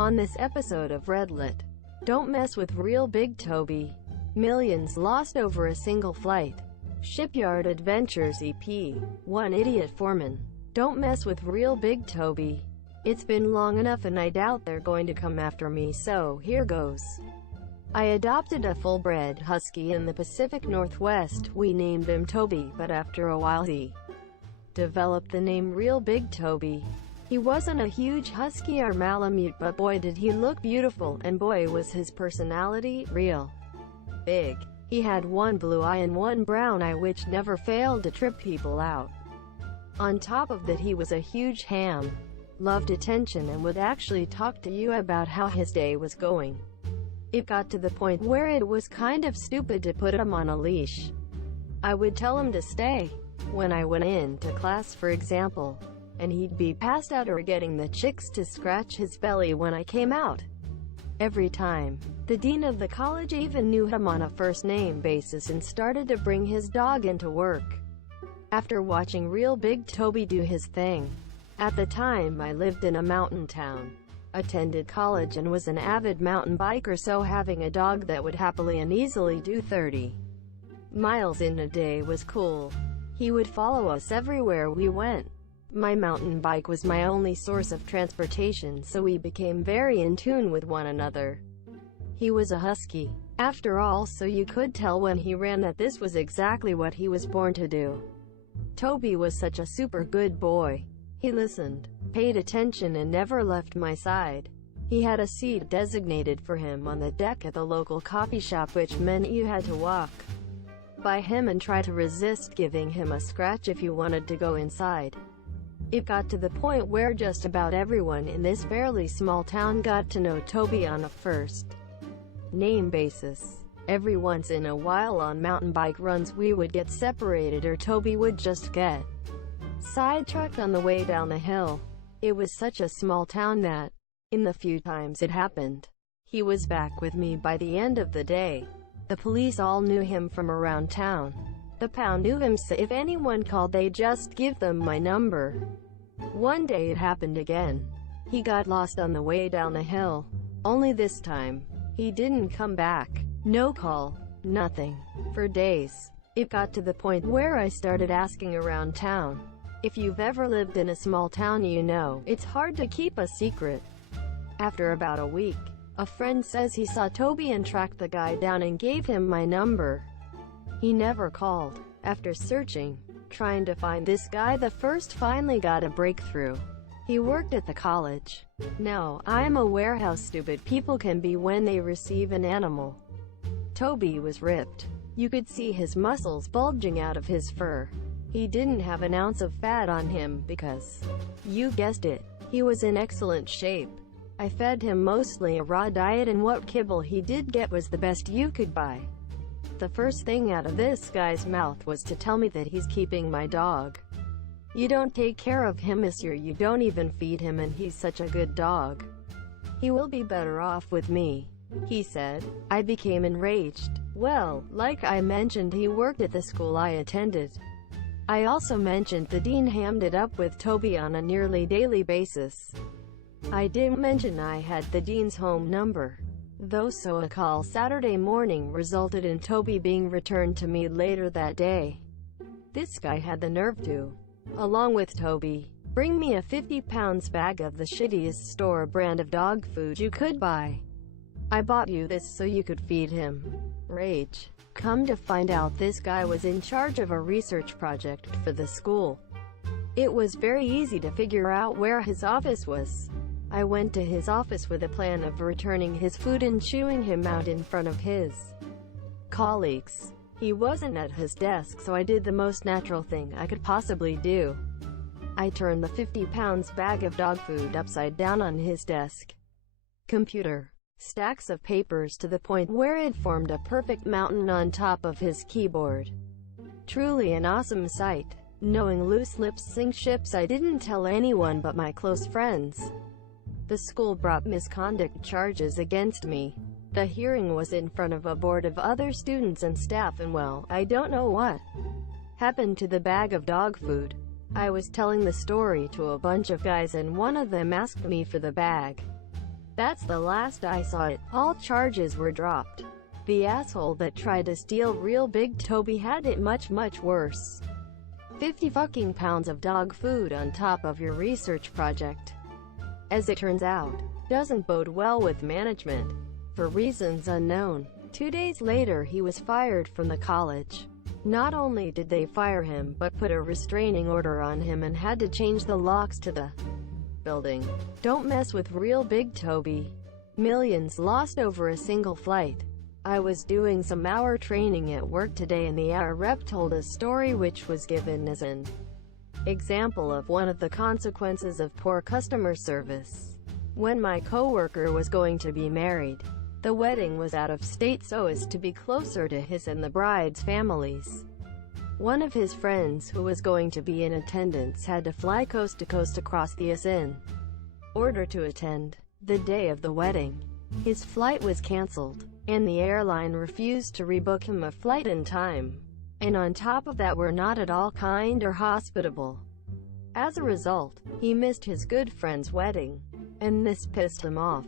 On this episode of Redlit, don't mess with real Big Toby. Millions lost over a single flight. Shipyard Adventures EP. One idiot foreman. Don't mess with real Big Toby. It's been long enough and I doubt they're going to come after me, so here goes. I adopted a full-bred husky in the Pacific Northwest. We named him Toby, but after a while he developed the name Real Big Toby. He wasn't a huge husky or malamute, but boy did he look beautiful, and boy was his personality real big. He had one blue eye and one brown eye which never failed to trip people out. On top of that, he was a huge ham, loved attention, and would actually talk to you about how his day was going. It got to the point where it was kind of stupid to put him on a leash. I would tell him to stay when I went into class, for example, and he'd be passed out or getting the chicks to scratch his belly when I came out. Every time. The dean of the college even knew him on a first-name basis and started to bring his dog into work. After watching Real Big Toby do his thing. At the time, I lived in a mountain town, attended college, and was an avid mountain biker, so having a dog that would happily and easily do 30 miles in a day was cool. He would follow us everywhere we went. My mountain bike was my only source of transportation, so we became very in tune with one another. He was a husky, after all, so you could tell when he ran that this was exactly what he was born to do. Toby was such a super good boy. He listened, paid attention, and never left my side. He had a seat designated for him on the deck at the local coffee shop, which meant you had to walk by him and try to resist giving him a scratch if you wanted to go inside. It got to the point where just about everyone in this fairly small town got to know Toby on a first-name basis. Every once in a while on mountain bike runs we would get separated, or Toby would just get sidetracked on the way down the hill. It was such a small town that, in the few times it happened, he was back with me by the end of the day. The police all knew him from around town. The pound knew him, so if anyone called they'd just give them my number. One day it happened again. He got lost on the way down the hill. Only this time, he didn't come back. No call, nothing. For days. It got to the point where I started asking around town. If you've ever lived in a small town, you know, it's hard to keep a secret. After about a week, a friend says he saw Toby and tracked the guy down and gave him my number. He never called. After searching, trying to find this guy, the first finally got a breakthrough. He worked at the college. Now, I'm aware how stupid people can be when they receive an animal. Toby was ripped. You could see his muscles bulging out of his fur. He didn't have an ounce of fat on him because, you guessed it, he was in excellent shape. I fed him mostly a raw diet, and what kibble he did get was the best you could buy. The first thing out of this guy's mouth was to tell me that he's keeping my dog. You don't take care of him, monsieur, you don't even feed him, and he's such a good dog. He will be better off with me, he said. I became enraged. Well, like I mentioned, he worked at the school I attended. I also mentioned the dean hammed it up with Toby on a nearly daily basis. I didn't mention I had the dean's home number, though, so a call Saturday morning resulted in Toby being returned to me later that day. This guy had the nerve to, along with Toby, bring me a 50-pound bag of the shittiest store brand of dog food you could buy. I bought you this so you could feed him. Rage. Come to find out, this guy was in charge of a research project for the school. It was very easy to figure out where his office was. I went to his office with a plan of returning his food and chewing him out in front of his colleagues. He wasn't at his desk, so I did the most natural thing I could possibly do. I turned the 50-pound bag of dog food upside down on his desk computer. Stacks of papers to the point where it formed a perfect mountain on top of his keyboard. Truly an awesome sight. Knowing loose lips sink ships, I didn't tell anyone but my close friends. The school brought misconduct charges against me. The hearing was in front of a board of other students and staff, and well, I don't know what happened to the bag of dog food. I was telling the story to a bunch of guys, and one of them asked me for the bag. That's the last I saw it. All charges were dropped. The asshole that tried to steal real Big Toby had it much worse. 50 fucking pounds of dog food on top of your research project. As it turns out, doesn't bode well with management. For reasons unknown, 2 days later he was fired from the college. Not only did they fire him, but put a restraining order on him and had to change the locks to the building. Don't mess with real Big Toby. Millions lost over a single flight. I was doing some hour training at work today and the hour rep told a story which was given as an example of one of the consequences of poor customer service. When my coworker was going to be married, the wedding was out of state so as to be closer to his and the bride's families. One of his friends who was going to be in attendance had to fly coast to coast across the US in order to attend the day of the wedding. His flight was cancelled, and the airline refused to rebook him a flight in time. And on top of that were not at all kind or hospitable. As a result, he missed his good friend's wedding, and this pissed him off.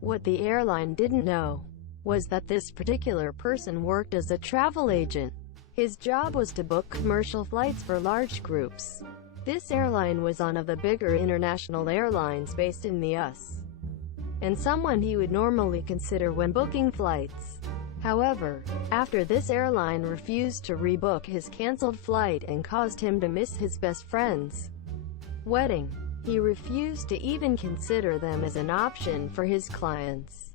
What the airline didn't know was that this particular person worked as a travel agent. His job was to book commercial flights for large groups. This airline was one of the bigger international airlines based in the US, and someone he would normally consider when booking flights. However, after this airline refused to rebook his cancelled flight and caused him to miss his best friend's wedding, he refused to even consider them as an option for his clients.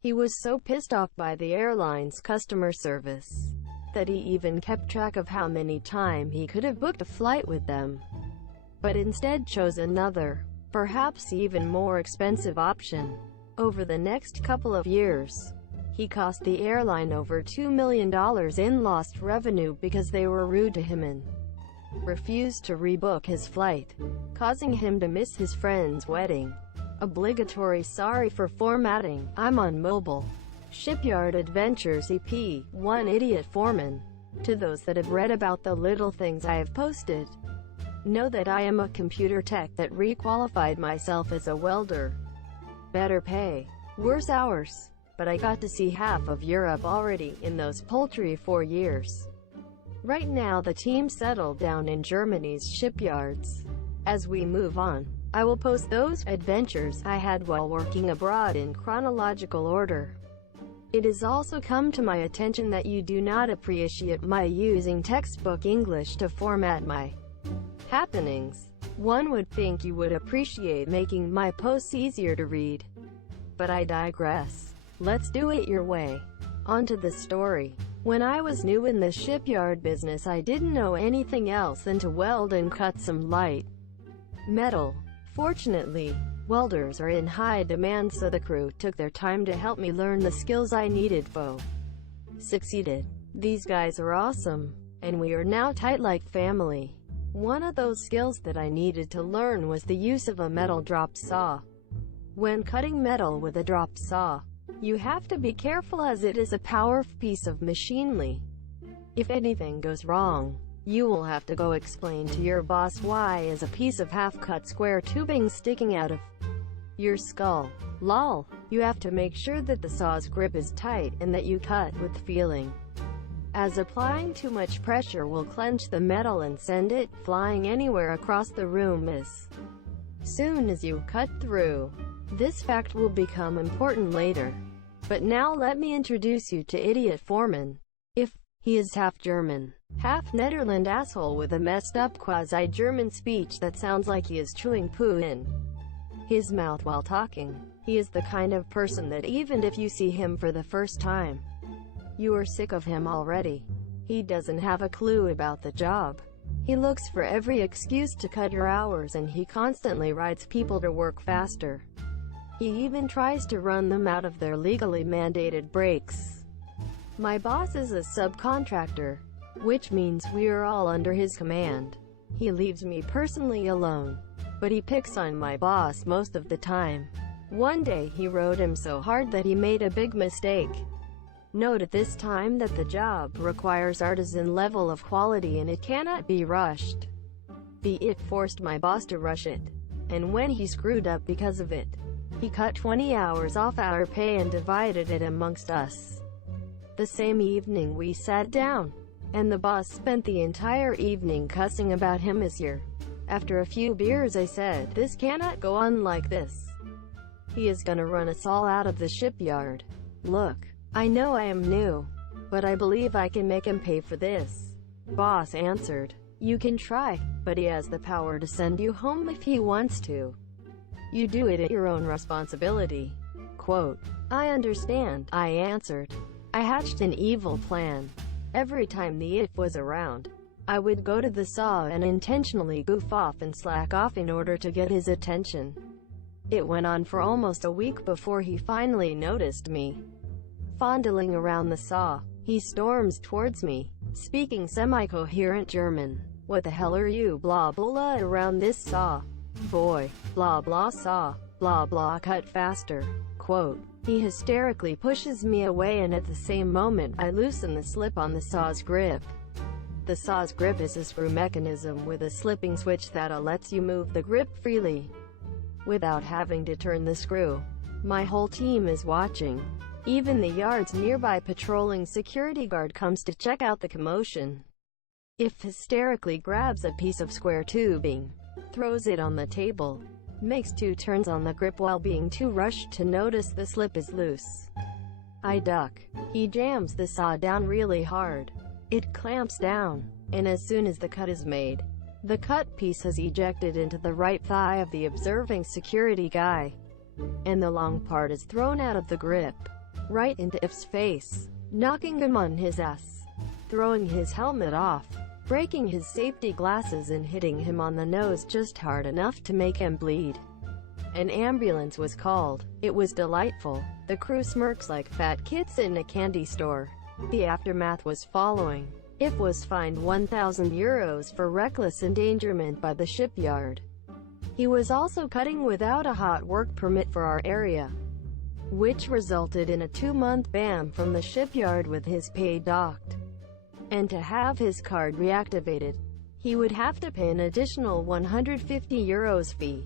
He was so pissed off by the airline's customer service that he even kept track of how many times he could have booked a flight with them, but instead chose another, perhaps even more expensive option. Over the next couple of years, he cost the airline over $2 million in lost revenue because they were rude to him and refused to rebook his flight, causing him to miss his friend's wedding. Obligatory sorry for formatting. I'm on mobile. Shipyard Adventures EP. One idiot foreman. To those that have read about the little things I have posted, know that I am a computer tech that re-qualified myself as a welder. Better pay, worse hours, but I got to see half of Europe already in those paltry 4 years. Right now the team settled down in Germany's shipyards. As we move on, I will post those adventures I had while working abroad in chronological order. It has also come to my attention that you do not appreciate my using textbook English to format my happenings. One would think you would appreciate making my posts easier to read. But I digress. Let's do it your way. On to the story. When I was new in the shipyard business, I didn't know anything else than to weld and cut some light metal. Fortunately, welders are in high demand, so the crew took their time to help me learn the skills I needed. Succeeded. These guys are awesome, and we are now tight like family. One of those skills that I needed to learn was the use of a metal drop saw. When cutting metal with a drop saw, you have to be careful as it is a powerful piece of machinery. If anything goes wrong, you will have to go explain to your boss why is a piece of half-cut square tubing sticking out of your skull. Lol. You have to make sure that the saw's grip is tight and that you cut with feeling, as applying too much pressure will clench the metal and send it flying anywhere across the room as soon as you cut through. This fact will become important later. But now let me introduce you to Idiot Foreman. He is half German, half Netherland asshole with a messed up quasi-German speech that sounds like he is chewing poo in his mouth while talking. He is the kind of person that even if you see him for the first time, you are sick of him already. He doesn't have a clue about the job. He looks for every excuse to cut your hours, and he constantly writes people to work faster. He even tries to run them out of their legally mandated breaks. My boss is a subcontractor, which means we are all under his command. He leaves me personally alone, but he picks on my boss most of the time. One day he rode him so hard that he made a big mistake. Note at this time that the job requires artisan level of quality and it cannot be rushed. It forced my boss to rush it, and when he screwed up because of it, He cut 20 hours off our pay and divided it amongst us. The same evening we sat down, and the boss spent the entire evening cussing about him as your. After a few beers I said, "This cannot go on like this. He is gonna run us all out of the shipyard. Look, I know I am new, but I believe I can make him pay for this." Boss answered, "You can try, but he has the power to send you home if he wants to. You do it at your own responsibility." Quote, "I understand," I answered. I hatched an evil plan. Every time the if was around, I would go to the saw and intentionally goof off and slack off in order to get his attention. It went on for almost a week before he finally noticed me. Fondling around the saw, he storms towards me, speaking semi-coherent German. "What the hell are you blah blah around this saw? Boy, blah blah saw, blah blah cut faster." Quote, he hysterically pushes me away and at the same moment I loosen the slip on the saw's grip. The saw's grip is a screw mechanism with a slipping switch that lets you move the grip freely without having to turn the screw. My whole team is watching. Even the yard's nearby patrolling security guard comes to check out the commotion. If hysterically grabs a piece of square tubing, throws it on the table, makes 2 turns on the grip while being too rushed to notice the slip is loose. I duck. He jams the saw down really hard. It clamps down, and as soon as the cut is made, the cut piece is ejected into the right thigh of the observing security guy, and the long part is thrown out of the grip, right into If's face, knocking him on his ass, throwing his helmet off, breaking his safety glasses and hitting him on the nose just hard enough to make him bleed. An ambulance was called. It was delightful. The crew smirks like fat kids in a candy store. The aftermath was following. If was fined €1,000 for reckless endangerment by the shipyard. He was also cutting without a hot work permit for our area, which resulted in a 2-month ban from the shipyard with his pay docked. And to have his card reactivated, he would have to pay an additional €150 fee.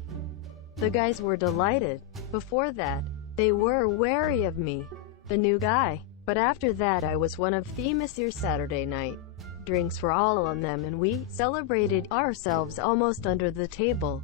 The guys were delighted. Before that, they were wary of me, the new guy. But after that I was one of the Monsieur Saturday night. Drinks were all on them and we celebrated ourselves almost under the table.